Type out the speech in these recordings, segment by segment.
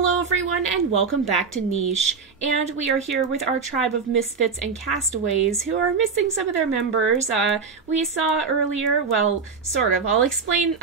Hello everyone and welcome back to Niche, and we are here with our tribe of misfits and castaways who are missing some of their members. We saw earlier, well, sort of. I'll explain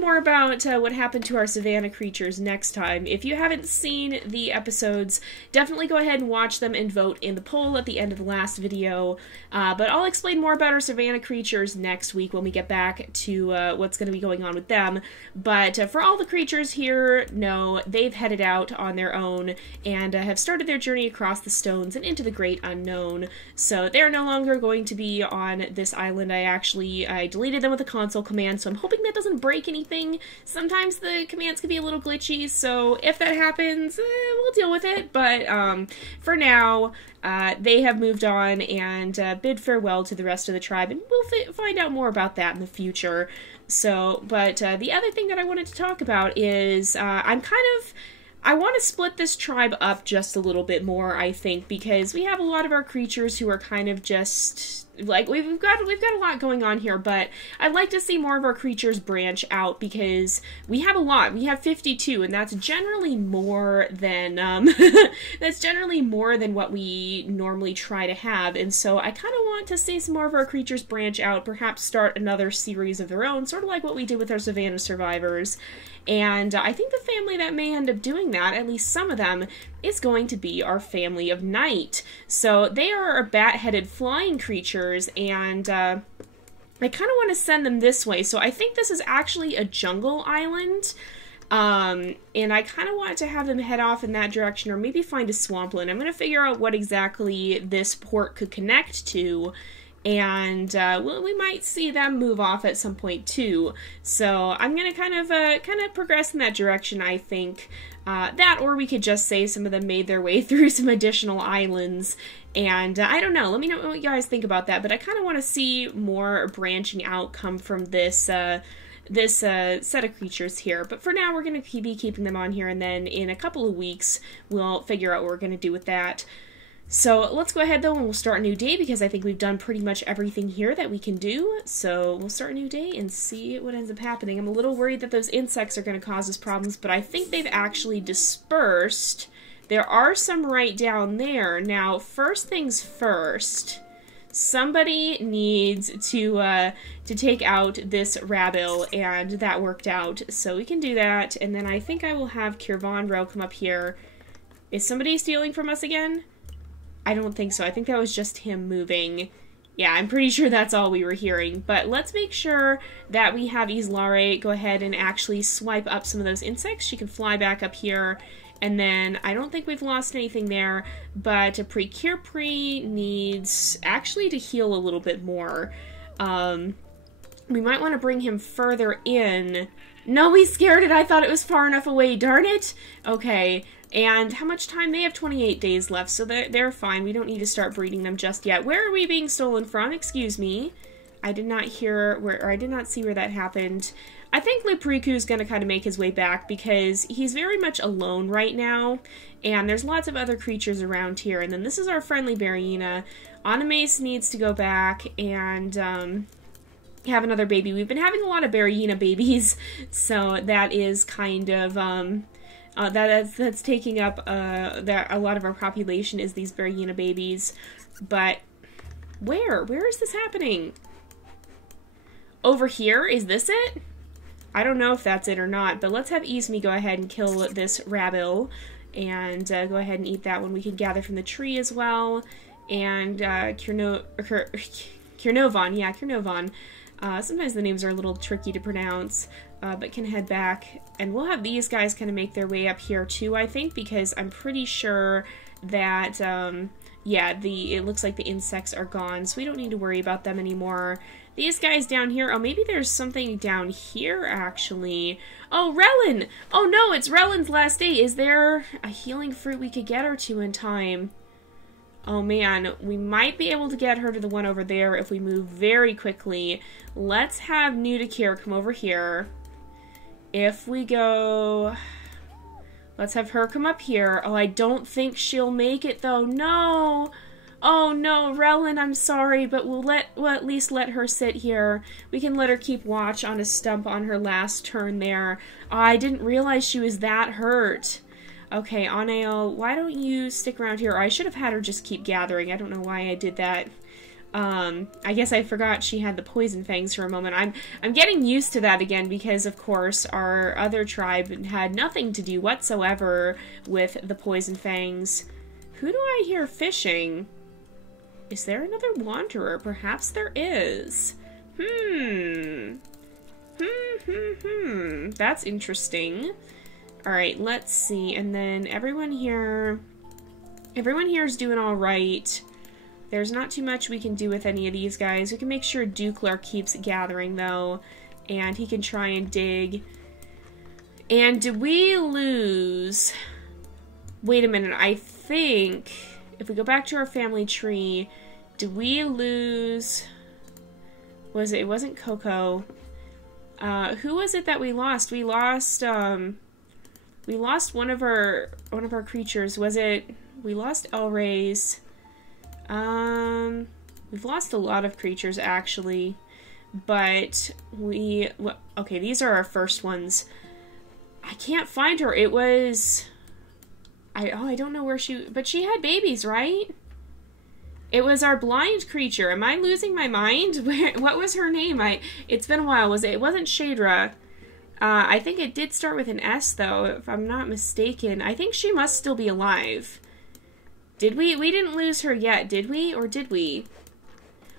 more about what happened to our savannah creatures next time. If you haven't seen the episodes, definitely go ahead and watch them and vote in the poll at the end of the last video. But I'll explain more about our savannah creatures next week when we get back to what's going to be going on with them. But for all the creatures here, no, they've headed out on their own and have started their journey across the stones and into the great unknown. So they're no longer going to be on this island. I deleted them with a console command, so I'm hoping that doesn't break anything. Sometimes the commands can be a little glitchy, so if that happens, we'll deal with it. But for now, they have moved on and bid farewell to the rest of the tribe, and we'll find out more about that in the future. So, but the other thing that I wanted to talk about is I want to split this tribe up just a little bit more, I think, because we have a lot of our creatures who are kind of just, like, we've got a lot going on here, but I'd like to see more of our creatures branch out because we have a lot. We have 52, and that's generally more than, that's generally more than what we normally try to have, and so I kind of want to see some more of our creatures branch out, perhaps start another series of their own, sort of like what we did with our Savannah survivors. And I think the family that may end up doing that, at least some of them, is going to be our family of night. So they are bat-headed flying creatures, and I kind of want to send them this way. So I think this is actually a jungle island, and I kind of want to have them head off in that direction, or maybe find a swampland. I'm going to figure out what exactly this port could connect to, and well, we might see them move off at some point too. So I'm gonna kind of progress in that direction, I think. That, or we could just say some of them made their way through some additional islands, and I don't know. Let me know what you guys think about that. But I kind of want to see more branching out come from this set of creatures here. But for now, we're going to be keeping them on here, and then in a couple of weeks, we'll figure out what we're going to do with that. So let's go ahead though and we'll start a new day because I think we've done pretty much everything here that we can do. So we'll start a new day and see what ends up happening. I'm a little worried that those insects are going to cause us problems, but I think they've actually dispersed. There are some right down there. Now, first things first, somebody needs to take out this rabble, and that worked out. So we can do that, and then I think I will have Kirvan Row come up here. Is somebody stealing from us again? I don't think so. I think that was just him moving. Yeah, I'm pretty sure that's all we were hearing. But let's make sure that we have Islare go ahead and actually swipe up some of those insects. She can fly back up here. And then I don't think we've lost anything there. But Prekirpri needs actually to heal a little bit more. We might want to bring him further in. No, we scared it. I thought it was far enough away. Darn it. Okay. And how much time? They have 28 days left, so they're fine. We don't need to start breeding them just yet. Where are we being stolen from? Excuse me. I did not hear where, or I did not see where that happened. I think Lepriku's going to kind of make his way back because he's very much alone right now, and there's lots of other creatures around here. And then this is our friendly Barryina. Animace needs to go back and have another baby. We've been having a lot of Barryina babies, so that is kind of that's taking up that a lot of our population is these Barryina babies. But where is this happening? Over here? Is this it? I don't know if that's it or not, but let's have Izmi go ahead and kill this rabble and go ahead and eat that one. We can gather from the tree as well. And Kirnovan, yeah, Kirnovan. Sometimes the names are a little tricky to pronounce, but can head back. And we'll have these guys kind of make their way up here too, I think, because I'm pretty sure that, yeah, it looks like the insects are gone, so we don't need to worry about them anymore. These guys down here, oh, maybe there's something down here, actually. Oh, Relin! Oh no, it's Relin's last day. Is there a healing fruit we could get her to in time? Oh man, we might be able to get her to the one over there if we move very quickly. Let's have Nudicare come over here. If we go... Let's have her come up here. Oh, I don't think she'll make it though. No! Oh no, Relin, I'm sorry, but we'll at least let her sit here. We can let her keep watch on a stump on her last turn there. Oh, I didn't realize she was that hurt. Okay, Anael, why don't you stick around here? Or I should have had her just keep gathering. I don't know why I did that. I guess I forgot she had the poison fangs for a moment. I'm getting used to that again because, of course, our other tribe had nothing to do whatsoever with the poison fangs. Who do I hear fishing? Is there another wanderer? Perhaps there is. That's interesting. Alright, let's see. And then everyone here is doing alright. There's not too much we can do with any of these guys. We can make sure Dukler keeps gathering, though, and he can try and dig. And did we lose... Wait a minute, I think if we go back to our family tree, did we lose... it wasn't Coco. Who was it that we lost? We lost one of our creatures. Was it... We lost Elray's. We've lost a lot of creatures, actually, but okay, these are our first ones. I can't find her. It was, I don't know where but she had babies, right? It was our blind creature. Am I losing my mind? What was her name? It's been a while. It wasn't Shadra. I think it did start with an S, though, if I'm not mistaken. I think she must still be alive. Did we? We didn't lose her yet, did we? Or did we?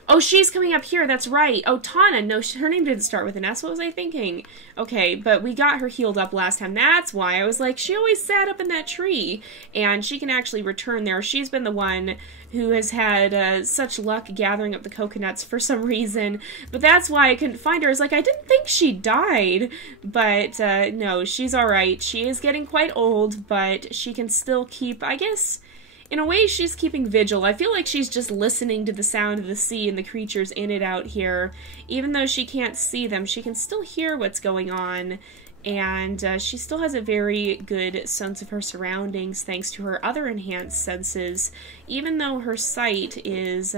Oh, she's coming up here, that's right. Oh, Tana. No, her name didn't start with an S. What was I thinking? Okay, but we got her healed up last time. That's why I was like, she always sat up in that tree. And she can actually return there. She's been the one who has had such luck gathering up the coconuts for some reason. But that's why I couldn't find her. I was like, I didn't think she died. But no, she's alright. She is getting quite old, but she can still keep, I guess... In a way, she's keeping vigil. I feel like she's just listening to the sound of the sea and the creatures in it out here. Even though she can't see them, she can still hear what's going on. And she still has a very good sense of her surroundings thanks to her other enhanced senses, even though her sight is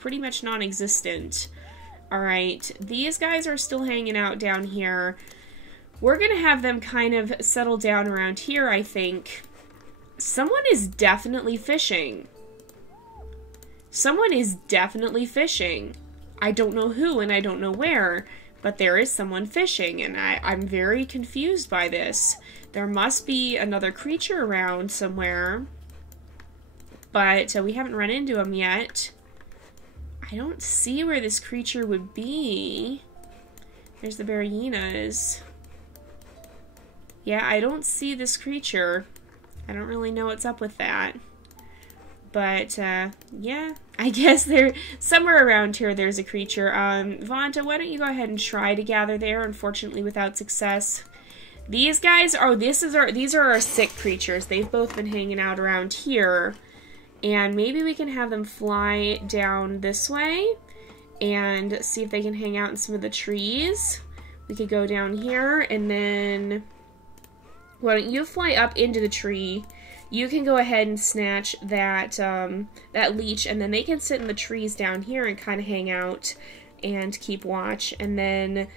pretty much non-existent. Alright, these guys are still hanging out down here. We're going to have them kind of settle down around here, I think. Someone is definitely fishing. Someone is definitely fishing. I don't know who and I don't know where, but there is someone fishing, and I'm very confused by this. There must be another creature around somewhere, but we haven't run into him yet. I don't see where this creature would be. There's the Barrienas. Yeah, I don't see this creature. I don't really know what's up with that. But, yeah, I guess somewhere around here there's a creature. Vanta, why don't you go ahead and try to gather there, unfortunately without success. These guys, these are our sick creatures. They've both been hanging out around here. And maybe we can have them fly down this way and see if they can hang out in some of the trees. We could go down here and then... Why don't you fly up into the tree? You can go ahead and snatch that that leech, and then they can sit in the trees down here and kind of hang out and keep watch. And then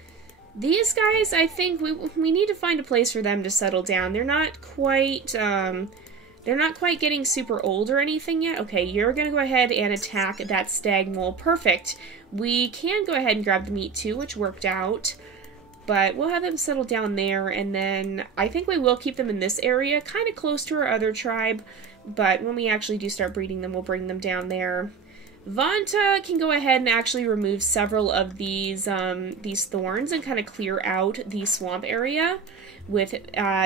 these guys, I think we need to find a place for them to settle down. They're not quite getting super old or anything yet. Okay, you're gonna go ahead and attack that stag mole. Perfect. We can go ahead and grab the meat too, which worked out. But we'll have them settle down there, and then I think we will keep them in this area, kind of close to our other tribe, but when we actually do start breeding them, we'll bring them down there. Vanta can go ahead and actually remove several of these thorns and kind of clear out the swamp area with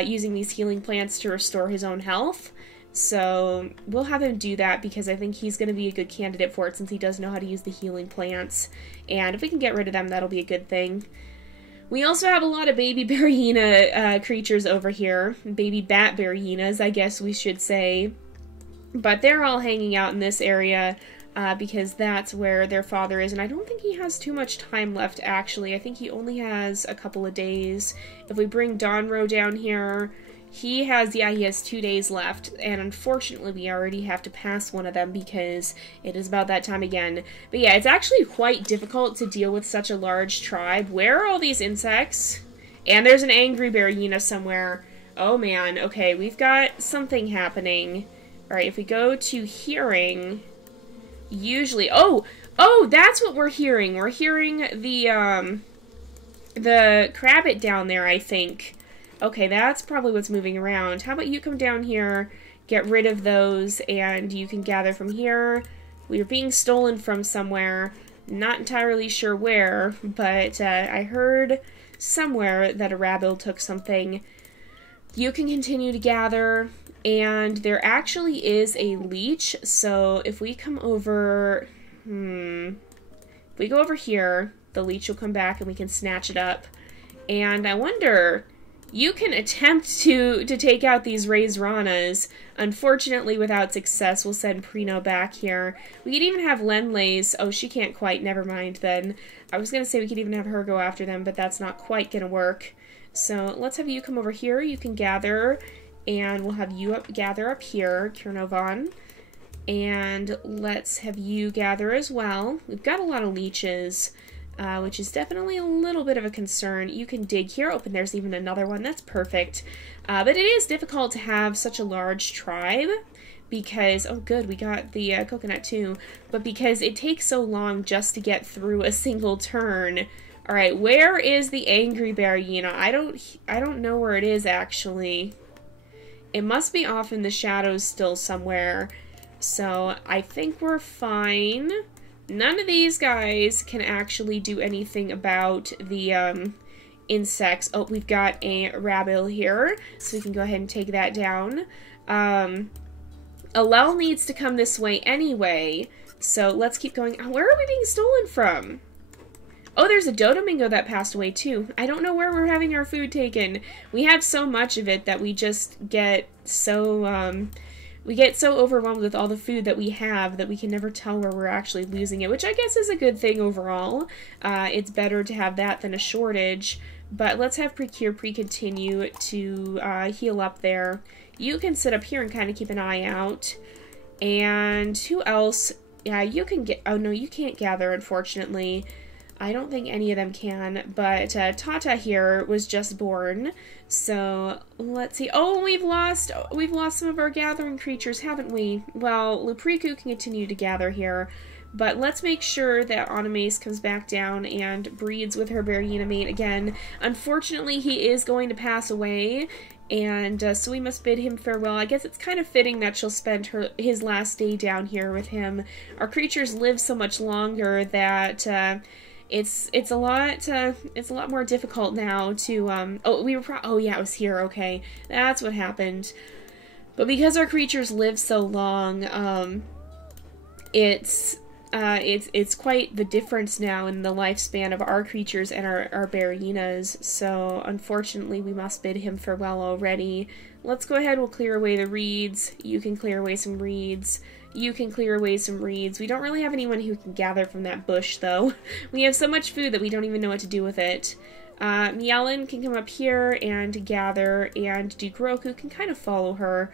using these healing plants to restore his own health. So we'll have him do that because I think he's going to be a good candidate for it since he does know how to use the healing plants. And if we can get rid of them, that'll be a good thing. We also have a lot of baby Barriena creatures over here. Baby bat Barrienas, I guess we should say. But they're all hanging out in this area because that's where their father is. And I don't think he has too much time left, actually. I think he only has a couple of days. If we bring Donro down here, he has 2 days left. And unfortunately, we already have to pass one of them because it is about that time again. But yeah, it's actually quite difficult to deal with such a large tribe. Where are all these insects? And there's an angry Barriena somewhere. Oh man, okay, we've got something happening. Alright, if we go to hearing, usually, oh, that's what we're hearing. We're hearing the crabbit down there, I think. Okay, that's probably what's moving around. How about you come down here, get rid of those, and you can gather from here. We are being stolen from somewhere. Not entirely sure where, but I heard somewhere that a rabble took something. You can continue to gather, and there actually is a leech, so if we come over, if we go over here, the leech will come back and we can snatch it up. And I wonder, you can attempt to take out these raised ranas. Unfortunately, without success, we'll send Prino back here. We could even have Lenlace. Oh, she can't quite. Never mind then. I was going to say we could even have her go after them, but that's not quite going to work. So let's have you come over here. You can gather, and we'll have you gather up here, Kiernovan. And let's have you gather as well. We've got a lot of leeches, which is definitely a little bit of a concern. You can dig here. Oh, and there's even another one. That's perfect. But it is difficult to have such a large tribe because, oh good, we got the coconut too, but because it takes so long just to get through a single turn. Alright, where is the angry Baryena? I don't know where it is actually. It must be off in the shadows still somewhere. So I think we're fine. None of these guys can actually do anything about the insects. Oh, we've got a rabble here, so we can go ahead and take that down. Alel needs to come this way anyway, so let's keep going. Where are we being stolen from? Oh, there's a Dodomingo that passed away too. I don't know where we're having our food taken. We have so much of it that we just get so, we get so overwhelmed with all the food that we have that we can never tell where we're actually losing it, which I guess is a good thing overall. It's better to have that than a shortage. But let's have Precure continue to heal up there. You can sit up here and kind of keep an eye out. And who else? Yeah, you can get... Oh, no, you can't gather, unfortunately. I don't think any of them can, but Tata here was just born, so let's see. Oh, we've lost some of our gathering creatures, haven't we? Well, Lupriku can continue to gather here, but let's make sure that Animace comes back down and breeds with her Baryena mate again. Unfortunately, he is going to pass away, and so we must bid him farewell. I guess it's kind of fitting that she'll spend his last day down here with him. Our creatures live so much longer that it's a lot more difficult now to oh yeah, it was here. Okay, that's what happened. But because our creatures live so long, it's quite the difference now in the lifespan of our creatures and our Baryenas. So unfortunately, we must bid him farewell already. Let's go ahead. We'll clear away the reeds. You can clear away some reeds. You can clear away some reeds. We don't really have anyone who can gather from that bush, though. We have so much food that we don't even know what to do with it. Mielen can come up here and gather, and Dugroku can kind of follow her.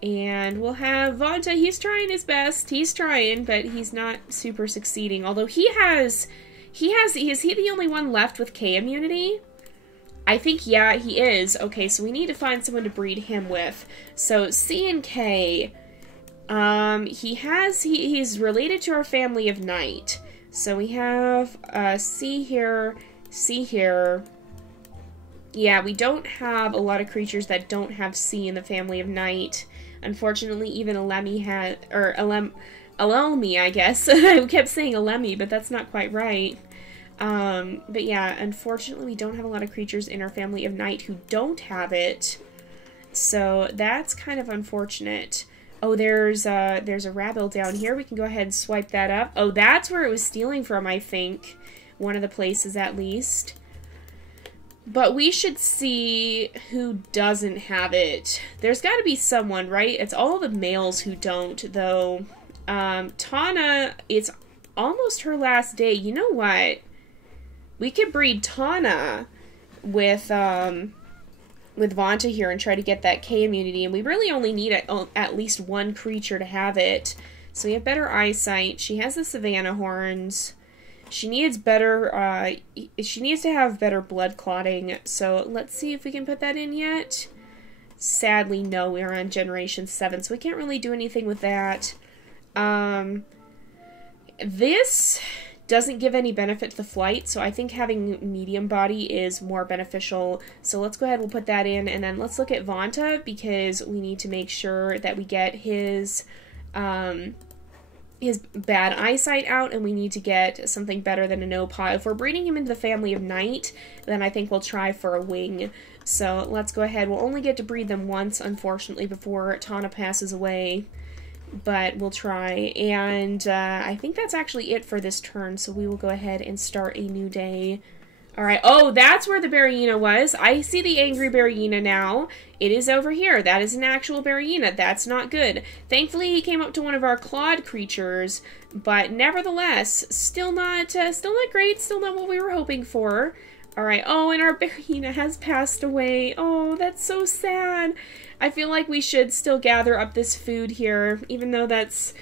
And we'll have Vanta. He's trying his best. He's trying, but he's not super succeeding. Although is he the only one left with K immunity? I think, yeah, he is. Okay, so we need to find someone to breed him with. So C and K... he's related to our family of night. So we have, C here, C here. Yeah, we don't have a lot of creatures that don't have C in the family of night. Unfortunately, even Alemi Alelmi, I guess. I kept saying Alemi, but that's not quite right. But yeah, unfortunately, we don't have a lot of creatures in our family of night who don't have it. So that's kind of unfortunate. Oh, there's a rabble down here. We can go ahead and swipe that up. Oh, that's where it was stealing from, I think. One of the places, at least. But we should see who doesn't have it. There's got to be someone, right? It's all the males who don't, though. Tana, it's almost her last day. You know what? We could breed Tana with Vanta here and try to get that K immunity, and we really only need at least one creature to have it. So we have better eyesight. She has the Savannah horns. She needs better, she needs to have better blood clotting, so let's see if we can put that in yet. sadly, no, we're on Generation 7, so we can't really do anything with that. This doesn't give any benefit to the flight, so I think having medium body is more beneficial. So let's go ahead, we'll put that in, and then let's look at Vanta, because we need to make sure that we get his bad eyesight out, and we need to get something better than a no paw. If we're breeding him into the family of Night, then I think we'll try for a wing. So let's go ahead. We'll only get to breed them once, unfortunately, before Tana passes away. But we'll try, and I think that's actually it for this turn, so we will go ahead and start a new day. Alright, oh, that's where the Berryina was. I see the angry Berryina now. It is over here. That is an actual Berryina. That's not good. Thankfully, he came up to one of our clawed creatures, but nevertheless, still not great, still not what we were hoping for. Alright, oh, and our Berryina has passed away. Oh, that's so sad. I feel like we should still gather up this food here, even though it's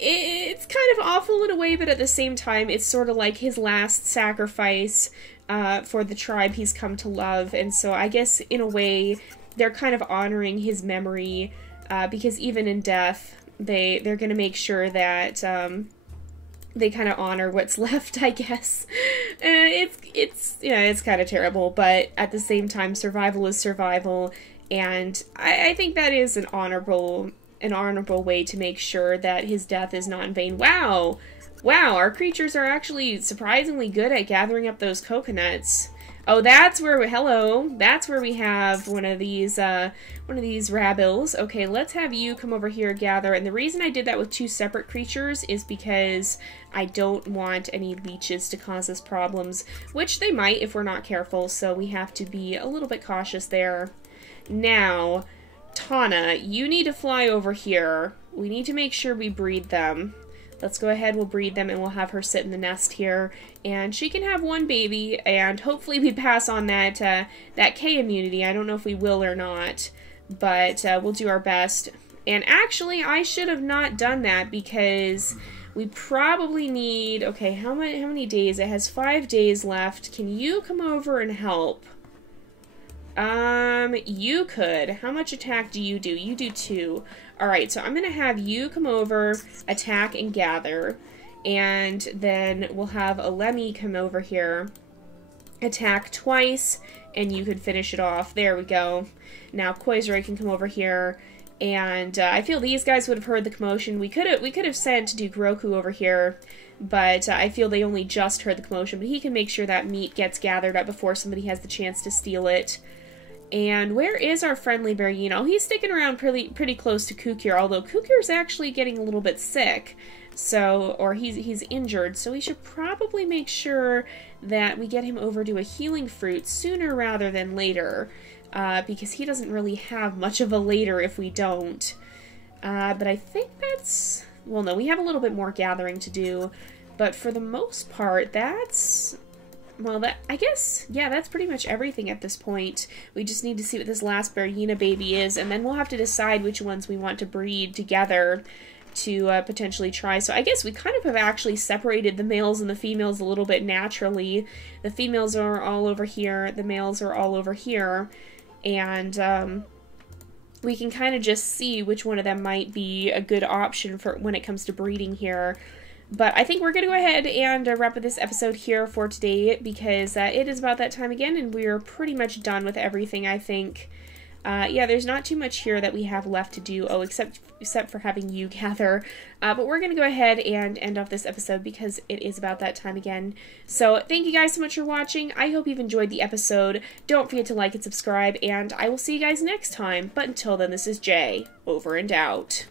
kind of awful in a way, but at the same time, it's sort of like his last sacrifice for the tribe he's come to love, and so I guess, in a way, they're kind of honoring his memory, because even in death, they're going to make sure that they kind of honor what's left, I guess. It's kind of terrible, but at the same time, survival is survival. And I think that is an honorable way to make sure that his death is not in vain. Wow! Wow, our creatures are actually surprisingly good at gathering up those coconuts. Oh, that's where we have one of these rabbles. Okay, let's have you come over here, gather. And the reason I did that with two separate creatures is because I don't want any leeches to cause us problems, which they might if we're not careful, so we have to be a little bit cautious there. Now, Tana, you need to fly over here. We need to make sure we breed them. Let's go ahead, we'll breed them, and we'll have her sit in the nest here. And she can have one baby, and hopefully we pass on that K immunity. I don't know if we will or not, but we'll do our best. And actually, I should have not done that, because we probably need... Okay, how many days? It has 5 days left. Can you come over and help? You could. How much attack do? You do 2. Alright, so I'm gonna have you come over, attack and gather, and then we'll have a Lemmy come over here, attack twice, and you could finish it off. There we go. Now Koizuri can come over here, and I feel these guys would have heard the commotion. We could have sent Duke Roku over here, but I feel they only just heard the commotion, but he can make sure that meat gets gathered up before somebody has the chance to steal it. And where is our friendly Berryina? Oh, he's sticking around pretty close to Kukir, although Kukir's actually getting a little bit sick, or he's injured, so we should probably make sure that we get him over to a healing fruit sooner rather than later, because he doesn't really have much of a later if we don't. But I think that's... Well, no, we have a little bit more gathering to do, but for the most part, that's... Well, I guess, yeah, that's pretty much everything at this point. We just need to see what this last Berryina baby is, and then we'll have to decide which ones we want to breed together to potentially try. So I guess we kind of have actually separated the males and the females a little bit naturally. The females are all over here, the males are all over here, and we can kind of just see which one of them might be a good option for when it comes to breeding here. But I think we're going to go ahead and wrap up this episode here for today, because it is about that time again, and we're pretty much done with everything, I think. Yeah, there's not too much here that we have left to do, except for having you gather. But we're going to go ahead and end off this episode, because it is about that time again. So thank you guys so much for watching. I hope you've enjoyed the episode. Don't forget to like and subscribe, and I will see you guys next time. But until then, this is Jay, over and out.